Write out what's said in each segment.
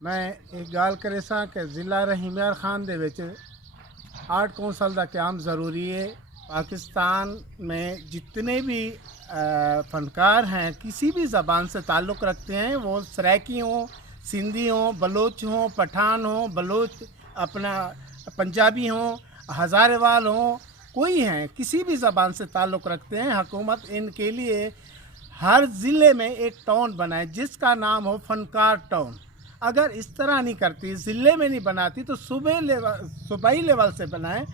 मैं एक गाल करे सा कि ज़िला रहीमयार खान दे विच आर्ट कौंसल का क्याम ज़रूरी है। पाकिस्तान में जितने भी फ़नकार हैं किसी भी ज़बान से ताल्लुक़ रखते हैं, वो सराइकी हों, सिंधी हों, बलोच हों, पठान हों, बलोच अपना पंजाबी हों, हज़ारेवाल हों, कोई हैं किसी भी ज़बान से ताल्लुक़ रखते हैं, हुकूमत इनके लिए हर ज़िले में एक टाउन बनाए जिसका नाम हो फ़नकार टाउन। अगर इस तरह नहीं करती, ज़िले में नहीं बनाती, तो सूबाई लेवल से बनाएं।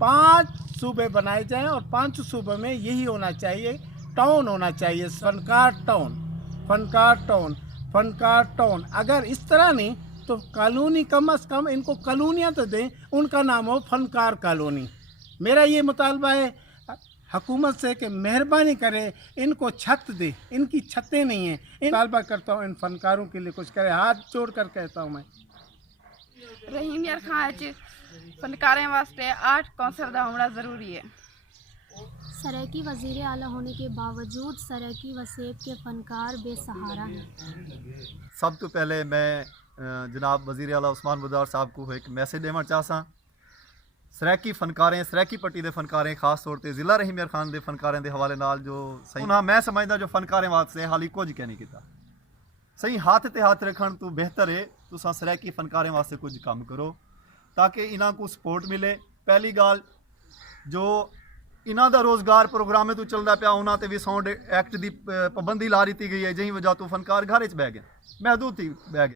5 सूबे बनाए जाएं और 5 सूबों में यही होना चाहिए, टाउन होना चाहिए, फ़नकार टाउन, फ़नकार टाउन, फ़नकार टाउन। अगर इस तरह नहीं तो कॉलोनी कम से कम इनको कॉलोनियाँ तो दें, उनका नाम हो फ़नकार कॉलोनी। मेरा ये मुतालबा है हुकूमत से कि मेहरबानी करे इनको छत दे, इनकी छतें नहीं हैं। मुतालबा करता हूँ इन फ़नकारों के लिए कुछ करे, हाथ जोड़ कर कहता हूँ मैं। रहीमयार खान च फनकारें वास्ते आर्ट कौंसल का होना ज़रूरी है। सराइकी वज़ीर आला होने के बावजूद सराइकी वसेब के फ़नकार बेसहारा हैं। सब तो पहले मैं जनाब वज़ीर आला उस्मान बुज़दार साहब को एक मैसेज देना चाहसा। सराइकी फनकारें, सराइकी पट्टी के फनकारें खास तौर पर ज़िला रहीमयार खान के फनकारें के हवाले नाल जो सही ना मैं समझदा जो फनकारें वास्ते हाली कुछ कह नहीं किया। सही हाथ ते हाथ रखन तो बेहतर है तुसां सराइकी फनकारें वास्ते कुछ काम करो ताकि इन्हां को सपोर्ट मिले। पहली गाल जो इन्हां दा रोज़गार प्रोग्राम तो चलता पाया, उन्हां ते भी साउंड एक्ट की पाबंदी ला दी गई है, जिही वजह तो फनकार घर च बह गए, महदूद थी बह गए।